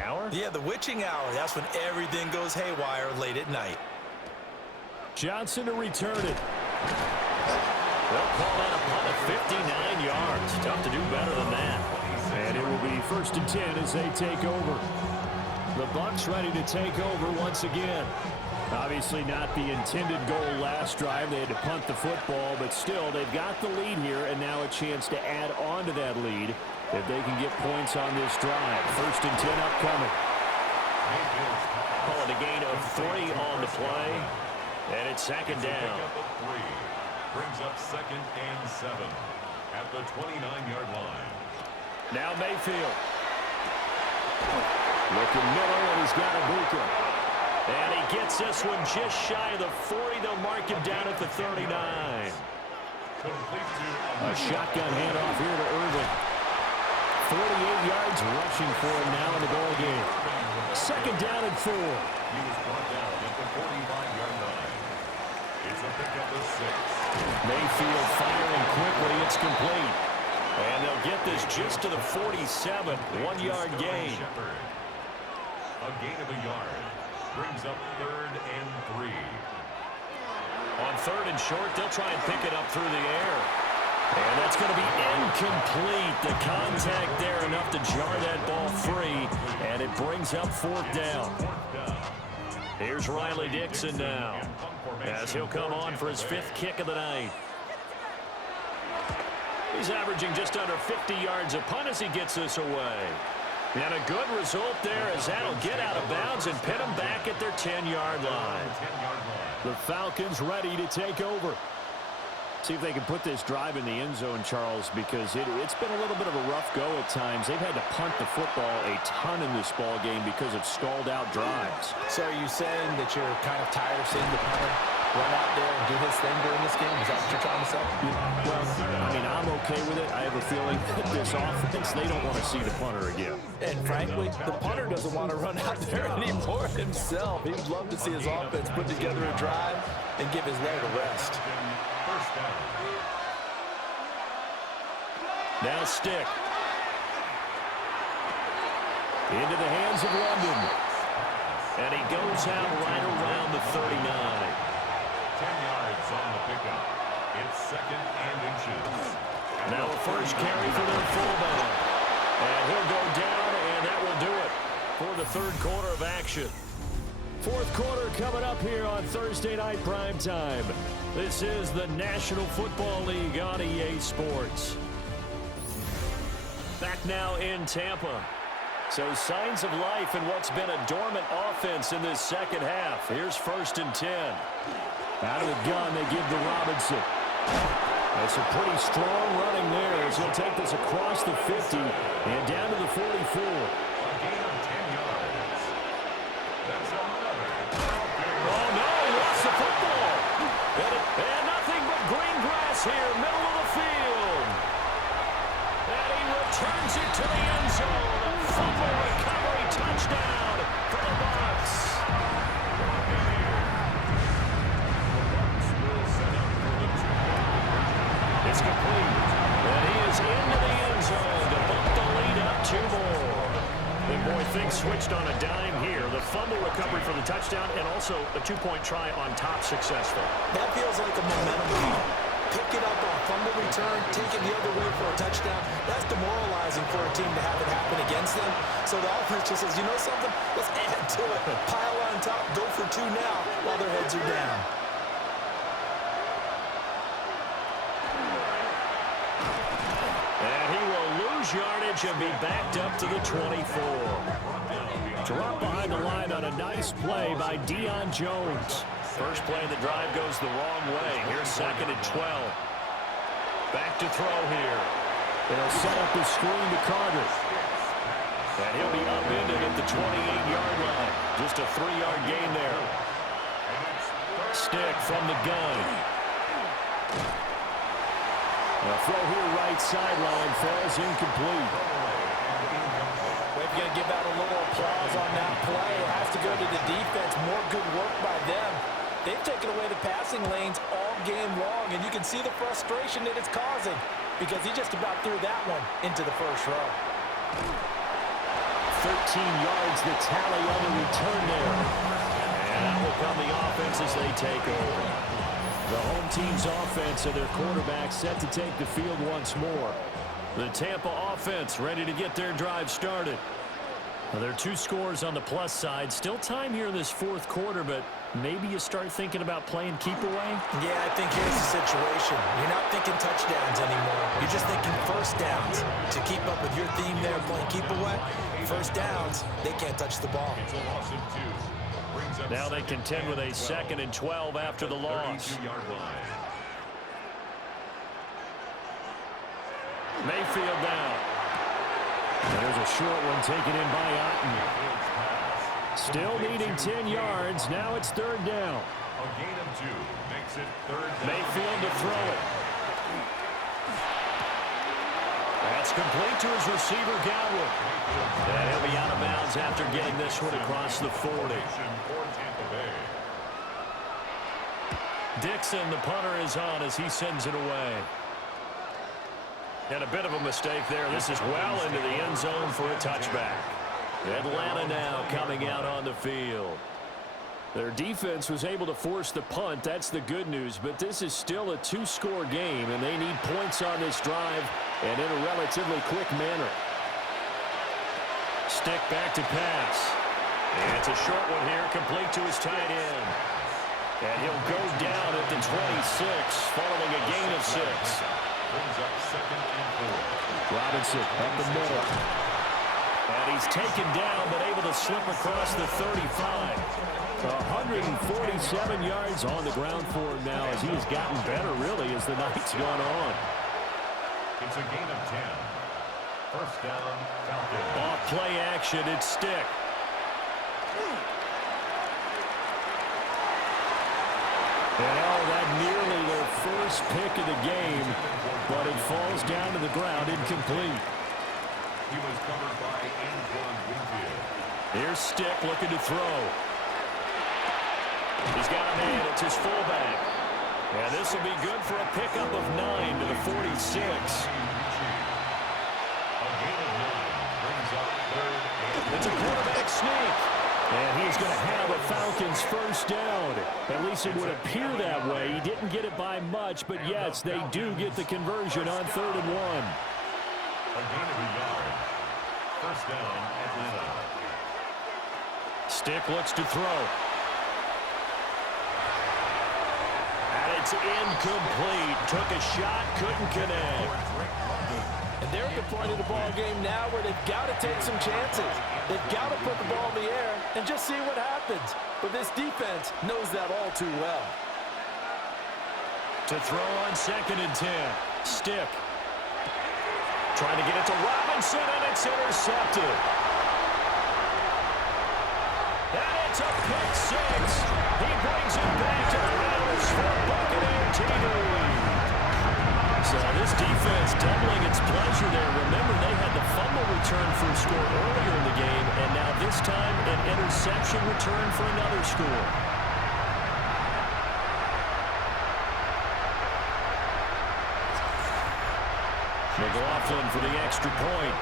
hour? Yeah, the witching hour. That's when everything goes haywire late at night. Johnson to return it. They'll call that a punt of 59 yards. Tough to do better than that. And it will be 1st and 10 as they take over. The Bucs ready to take over once again. Obviously not the intended goal last drive. They had to punt the football, but still they've got the lead here, and now a chance to add on to that lead if they can get points on this drive. 1st and 10 upcoming. Calling a gain of 3 on the play, and it's 2nd down. Brings up 2nd and 7 at the 29-yard line. Now Mayfield. Looking Miller, and he's got Ibuka. And he gets this one just shy of the 40. They'll mark him down at the 39. A shotgun handoff here to Irvin. 48 yards rushing for him now in the ball game. 2nd down and 4. He was brought down at the 45-yard line. It's a pickup of 6. Mayfield firing quickly. It's complete. And they'll get this just to the 47. 1-yard gain. A gain of a yard. Brings up 3rd and 3. On 3rd and short, they'll try and pick it up through the air. And that's going to be incomplete. The contact there enough to jar that ball free, and it brings up fourth down. Here's Riley Dixon now, as he'll come on for his fifth kick of the night. He's averaging just under 50 yards a punt as he gets this away. And a good result there as that'll get out of bounds and pin them back at their 10-yard line. The Falcons ready to take over. See if they can put this drive in the end zone, Charles, because it's been a little bit of a rough go at times. They've had to punt the football a ton in this ball game because of stalled-out drives. So are you saying that you're kind of tired of seeing the punter run out there and do his thing during this game? Is that what you're trying to say? Well, I mean, I'm okay with it. I have a feeling that this offense, they don't want to see the punter again. And frankly, the punter doesn't want to run out there anymore himself. He would love to see his offense put together a drive and give his leg a rest. Now Stick. Into the hands of London. And he goes out right around the 39. 10 yards on the pickup. It's second and inches. Now a first carry for their fullback. And he'll go down, and that will do it for the third quarter of action. Fourth quarter coming up here on Thursday Night Primetime. This is the National Football League on EA Sports. Back now in Tampa. So signs of life in what's been a dormant offense in this second half. Here's 1st and 10. Out of the gun, they give to Robinson. That's a pretty strong running there as he'll take this across the 50 and down to the 44. A gain of 10 yards. That's another. Oh, no, he lost the football. And nothing but green grass here, middle of the field. And he returns it to the end zone. A fumble recovery touchdown for the Bucs. It's complete. And he is into the end zone to bump the lead up 2 more. And boy, things switched on a dime here. The fumble recovery for the touchdown and also a 2-point try on top successful. That feels like a momentum game. Pick it up on fumble return, take it the other way for a touchdown. That's demoralizing for a team to have it happen against them. So the offense just says, you know something? Let's add to it. Pile on top, go for 2 now while their heads are down. And he will lose yardage and be backed up to the 24. Drop behind the line on a nice play by Deion Jones. First play of the drive goes the wrong way. Here's 2nd and 12. Back to throw here. They'll set up the screen to Carter. And he'll be upended at the 28-yard line. Just a 3-yard gain there. Stick from the gun. A throw here right sideline falls incomplete. If you're going to give out a little applause on that play, it has to go to the defense. More good work by them. They've taken away the passing lanes all game long, and you can see the frustration that it's causing because he just about threw that one into the first row. 13 yards, the tally on the return there. And that will come the offense as they take over. The home team's offense and their quarterback set to take the field once more. The Tampa offense ready to get their drive started. Now, there are 2 scores on the plus side. Still time here in this fourth quarter, but maybe you start thinking about playing keep away? Yeah, I think here's the situation. You're not thinking touchdowns anymore. You're just thinking first downs. To keep up with your theme there, playing keep away, first downs, they can't touch the ball. Now they contend with a 2nd and 12 after the loss. Mayfield now. And there's a short one taken in by Otten. Still needing 10 yards. Now it's 3rd down. A gain of 2 makes it 3rd down. Mayfield to throw it. That's complete to his receiver, Godwin. And he'll be out of bounds after getting this one across the 40. Dixon, the punter, is on as he sends it away. And a bit of a mistake there. This is well into the end zone for a touchback. Atlanta now coming out on the field. Their defense was able to force the punt. That's the good news. But this is still a two-score game, and they need points on this drive and in a relatively quick manner. Stick back to pass. And it's a short one here, complete to his tight end. And he'll go down at the 26, following a gain of 6. Brings up 2nd and 4. Robinson up the middle. And he's taken down, but able to slip across the 35. 147 yards on the ground for him now as he has gotten better, really, as the night's gone on. It's a gain of 10. First down, Falcons. Off play action, it's Stick. And that nearly their first pick of the game, but it falls down to the ground incomplete. He was covered by Antoine Winfield. Here's Stick looking to throw. He's got a man. It's his fullback. And this will be good for a pickup of 9 to the 46. A gain of 9 brings up 3rd and It's a quarterback sneak. And he's going to have a Falcons first down. At least it would appear that way. He didn't get it by much, but yes, they do get the conversion on 3rd and 1. a gain of a yard. First down, Atlanta. Stick looks to throw. And it's incomplete. Took a shot, couldn't connect. And they're at the point of the ball game now where they've got to take some chances. They've got to put the ball in the air and just see what happens. But this defense knows that all too well. To throw on 2nd and 10. Stick. Trying to get it to Robinson, and it's intercepted. And it's a pick 6. He brings it back to the Raiders for Buccaneer TD. So this defense doubling its pleasure there. Remember, they had the fumble return for a score earlier in the game, and now this time an interception return for another score. McLaughlin for the extra point.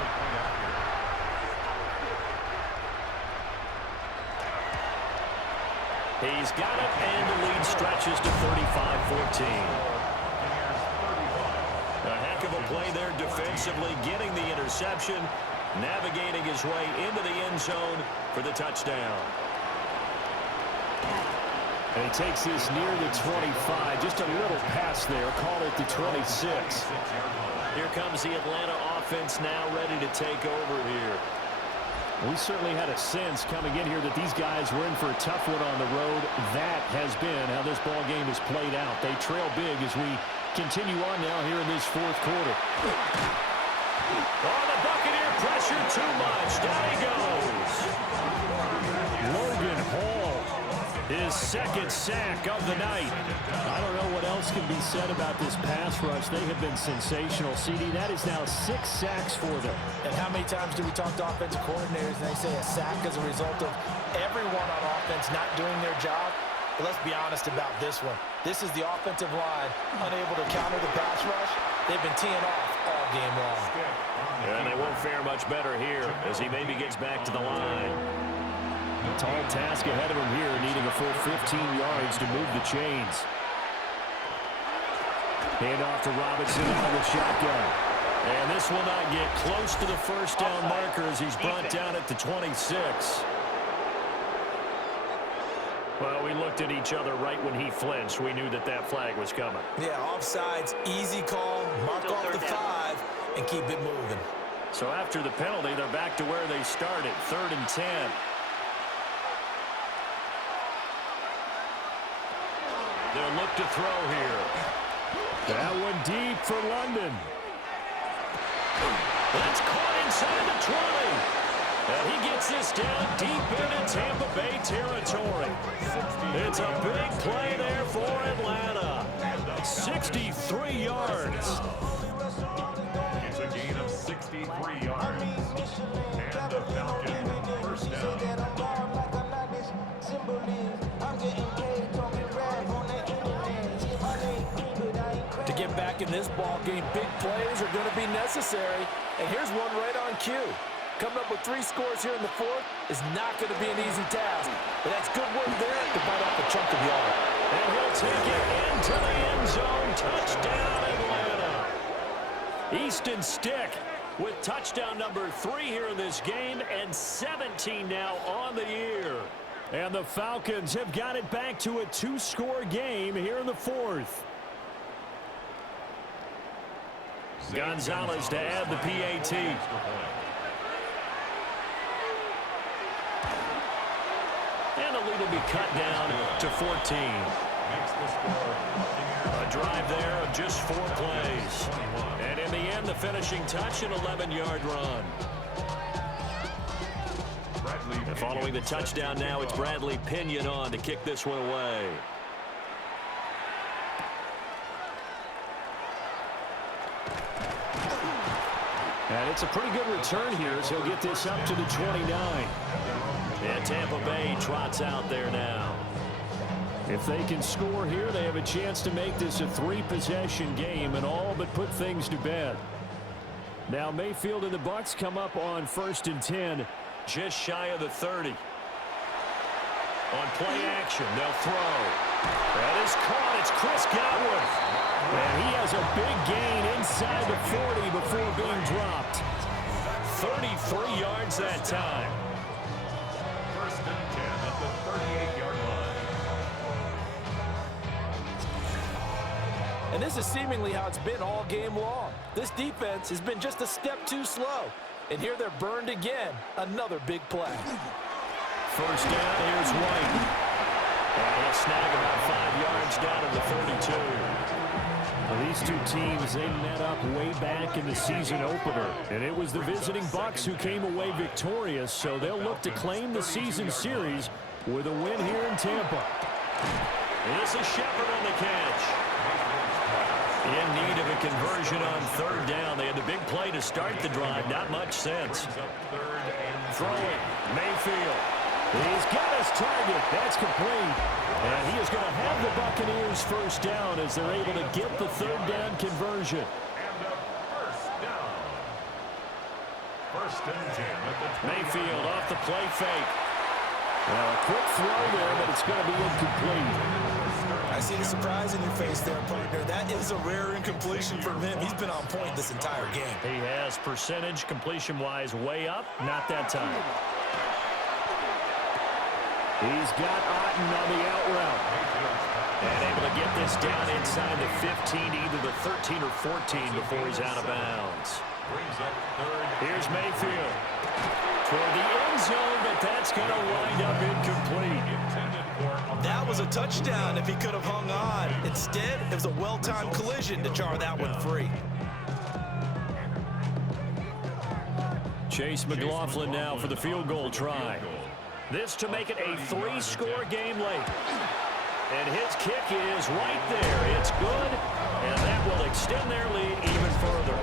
He's got it, and the lead stretches to 35-14. A heck of a play there defensively, getting the interception, navigating his way into the end zone for the touchdown. And he takes this near the 25, just a little pass there, call it the 26. Here comes the Atlanta offense now ready to take over here. We certainly had a sense coming in here that these guys were in for a tough one on the road. That has been how this ball game is played out. They trail big as we continue on now here in this 4th quarter. Oh, the Buccaneer pressure too much. Down he goes. Logan Hall, his 2nd sack of the night. I don't know what else can be said about this pass rush. They have been sensational. CD, that is now 6 sacks for them. And how many times do we talk to offensive coordinators and they say a sack as a result of everyone on offense not doing their job? But let's be honest about this one. This is the offensive line unable to counter the pass rush. They've been teeing off all game long. And they won't fare much better here as he maybe gets back to the line. Tall task ahead of him here, needing a full 15 yards to move the chains. Hand off to Robinson out of the shotgun. And this will not get close to the first down marker as he's brought down at the 26. Well, we looked at each other right when he flinched. We knew that that flag was coming. Yeah, offsides, easy call, mark off the 5, and keep it moving. So after the penalty, they're back to where they started, 3rd and 10. They'll look to throw here. That one deep for London. That's caught inside the 20. And he gets this down deep into Tampa Bay territory. It's a big play there for Atlanta. 63 yards. It's a gain of 63 yards. And the Falcons first down. To get back in this ball game, big plays are going to be necessary. And here's one right on cue. Coming up with 3 scores here in the fourth is not going to be an easy task. But that's good work there to bite off a chunk of yard. And he'll take it into the end zone. Touchdown, Atlanta. Easton Stick with touchdown number 3 here in this game, and 17 now on the year. And the Falcons have got it back to a 2-score game here in the fourth. Gonzalez to add the PAT. And the lead will be cut down to 14. A drive there of just 4 plays. And in the end, the finishing touch, an 11-yard run. And following the touchdown now, it's Bradley Pinion on to kick this one away. And it's a pretty good return here as he'll get this up to the 29. And Tampa Bay trots out there now. If they can score here, they have a chance to make this a 3-possession game and all but put things to bed. Now Mayfield and the Bucs come up on 1st and 10, just shy of the 30. On play action, they'll throw. That is caught. It's Chris Godwin. And he has a big gain inside the 40 before being dropped. 33 yards that time. 1st and 10 at the 38-yard line. And this is seemingly how it's been all game long. This defense has been just a step too slow. And here they're burned again. Another big play. 1st down, here's White. And he'll snag about 5 yards down to the 32. Well, these two teams, they met up way back in the season opener. And it was the visiting Bucs who came away victorious, so they'll look to claim the season series with a win here in Tampa. This is Shepard on the catch. In need of a conversion on 3rd down. They had the big play to start the drive. Not much sense. Throwing. Mayfield. He's got his target. That's complete. And he is going to have the Buccaneers 1st down as they're able to get the 3rd down conversion. And a 1st down. 1st and 10 at the 20. Mayfield off the play fake. Well, a quick throw there, but it's going to be incomplete. I see the surprise in your face there, partner. That is a rare incompletion from him. He's been on point this entire game. He has percentage completion-wise way up. Not that time. He's got Otten on the out route. And able to get this down inside the 15, either the 13 or 14 before he's out of bounds. Here's Mayfield. Toward the end zone, but that's going to wind up incomplete. That was a touchdown if he could have hung on. Instead, it was a well-timed collision to jar that one free. Chase McLaughlin now for the field goal try. This to make it a 3-score game late. And his kick is right there. It's good, and that will extend their lead even further.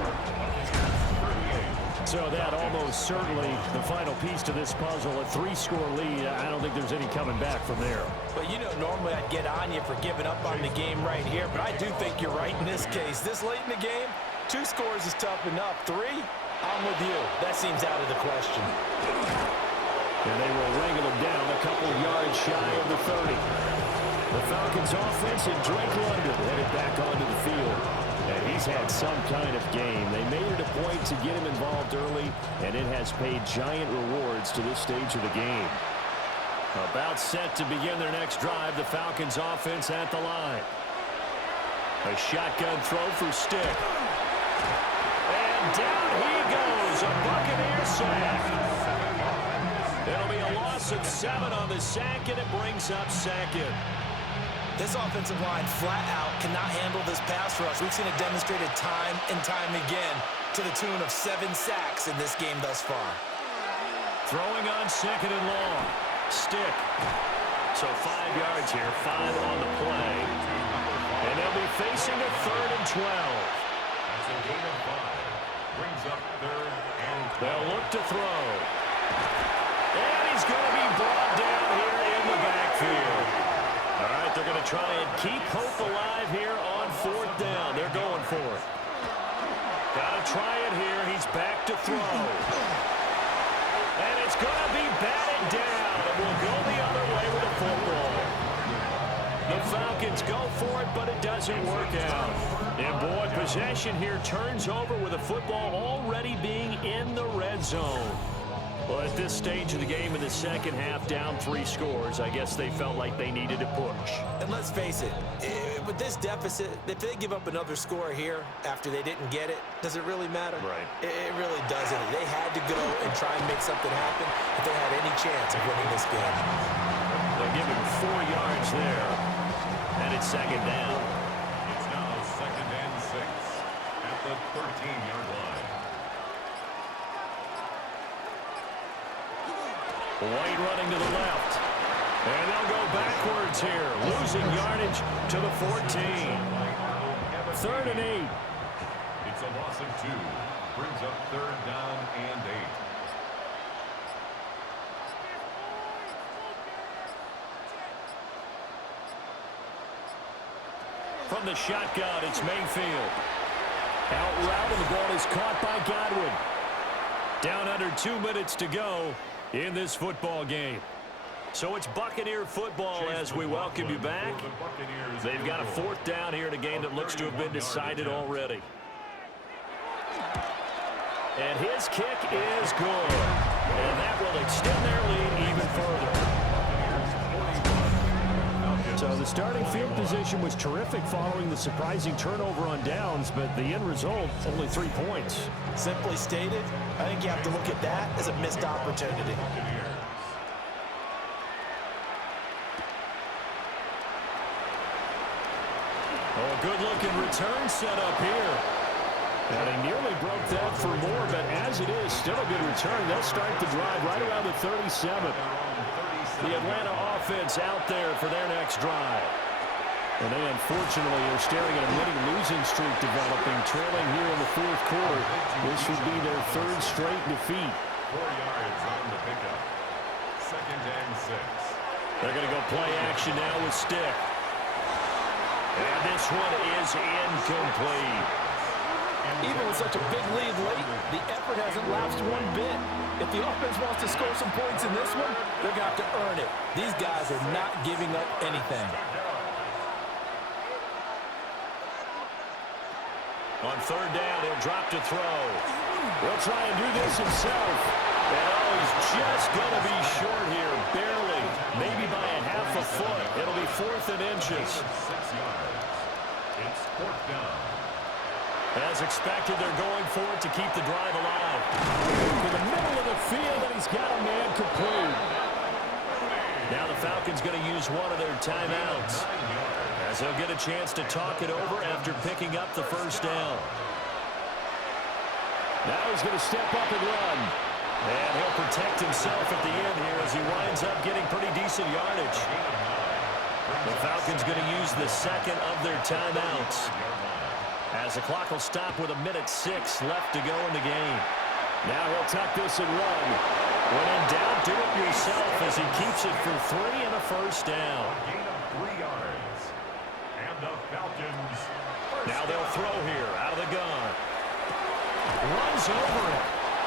So that almost certainly the final piece to this puzzle, a 3-score lead. I don't think there's any coming back from there. But you know, normally I'd get on you for giving up on the game right here, but I do think you're right in this case. This late in the game, 2 scores is tough enough. 3, I'm with you. That seems out of the question. And they will wrangle him down a couple yards shy of the 30. The Falcons offense and Drake London headed back onto the field. And he's had some kind of game. They made it a point to get him involved early, and it has paid giant rewards to this stage of the game. About set to begin their next drive, the Falcons offense at the line. A shotgun throw for Stick. And down he goes, a Buccaneer sack. It'll be a loss of 7 on the sack, and it brings up 2nd. This offensive line flat out cannot handle this pass rush. We've seen it demonstrated time and time again to the tune of 7 sacks in this game thus far. Throwing on 2nd and long. Stick. So 5 yards here, 5 on the play. And they'll be facing a 3rd and 12. That's a gain of 5. Brings up 3rd and 12. They'll look to throw. And he's going to be brought down here in the backfield. All right, they're going to try and keep hope alive here on 4th down. They're going for it. Got to try it here. He's back to throw. down, and will go the other way with the football. The Falcons go for it, but it doesn't work out. And, boy, possession here turns over with the football already being in the red zone. Well, at this stage of the game in the second half, down 3 scores, I guess they felt like they needed to push. And let's face it, with this deficit, if they give up another score here after they didn't get it, does it really matter? Right. It really doesn't. They had to go and try and make something happen if they had any chance of winning this game. They'll give him 4 yards there, and it's second down. It's now 2nd and 6 at the 13-yard line. White running to the left. And they'll go backwards here, losing yardage to the 14. 3rd and 8. It's a loss of 2. Brings up 3rd down and 8. From the shotgun, it's Mayfield. Out route, and the ball is caught by Godwin. Down under 2 minutes to go in this football game. So it's Buccaneer football as we welcome you back. They've got a 4th down here in a game that looks to have been decided already. And his kick is good. And that will extend their lead even further. So the starting field position was terrific following the surprising turnover on downs, but the end result, only 3 points. Simply stated, I think you have to look at that as a missed opportunity. Oh, good-looking return set up here. And he nearly broke that for more, but as it is, still a good return. They'll start the drive right around the 37. The Atlanta offense out there for their next drive. And they, unfortunately, are staring at a losing streak developing, trailing here in the 4th quarter. This would be their 3rd straight defeat. 4 yards on the pickup. 2nd and 6. They're going to go play action now with Stick. And this one is incomplete. Even with such a big lead late, the effort hasn't lapsed one bit. If the offense wants to score some points in this one, they're going to have to earn it. These guys are not giving up anything. On 3rd down, he'll drop to throw. He'll try and do this himself. And he's just going to be short here, barely, maybe by a half a foot. It'll be 4th and inches. 6 yards. It's 4th down. As expected, they're going for it to keep the drive alive. To the middle of the field, and he's got a man complete. Now the Falcons going to use one of their timeouts, as they'll get a chance to talk it over after picking up the 1st down. Now he's going to step up and run. And he'll protect himself at the end here as he winds up getting pretty decent yardage. The Falcons going to use the 2nd of their timeouts, as the clock will stop with 1:06 left to go in the game. Now he'll tuck this and run. When in doubt, do it yourself as he keeps it for 3 and a 1st down. Gain of 3 yards. And the Falcons. Now they'll throw here out of the gun. Runs over it.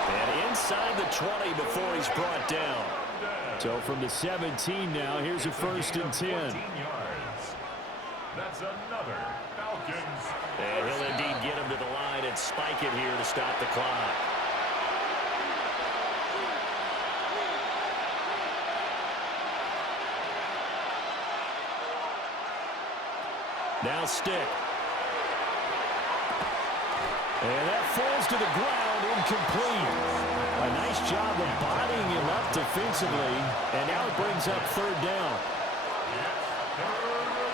And inside the 20 before he's brought down. So from the 17 now, here's a 1st and 10. 14 yards. That's another Falcons. And he'll indeed get him to the line and spike it here to stop the clock. Now Stick. And that falls to the ground, incomplete. A nice job of bodying him up defensively, and now it brings up 3rd down.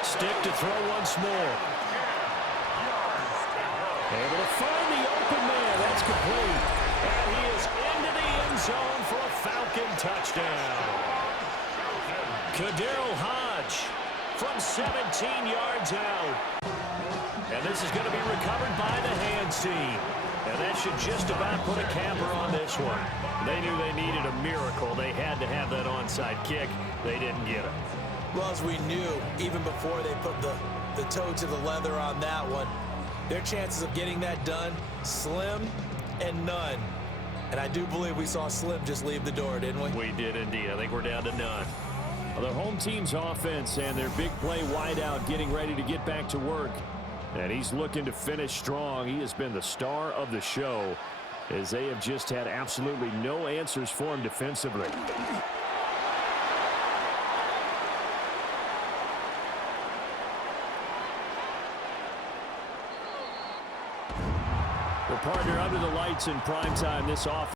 Stick to throw once more. Able to find the open man. That's complete. And he is into the end zone for a Falcon touchdown. Kaderl Hodge from 17 yards out. And this is going to be recovered by the hands team. And that should just about put a capper on this one. They knew they needed a miracle. They had to have that onside kick. They didn't get it. Well, as we knew, even before they put the toe to the leather on that one, their chances of getting that done, slim and none. And I do believe we saw Slim just leave the door, didn't we? We did indeed. I think we're down to none. Well, their home team's offense and their big play wideout getting ready to get back to work. And he's looking to finish strong. He has been the star of the show as they have just had absolutely no answers for him defensively. The partner under the lights in prime time this offense.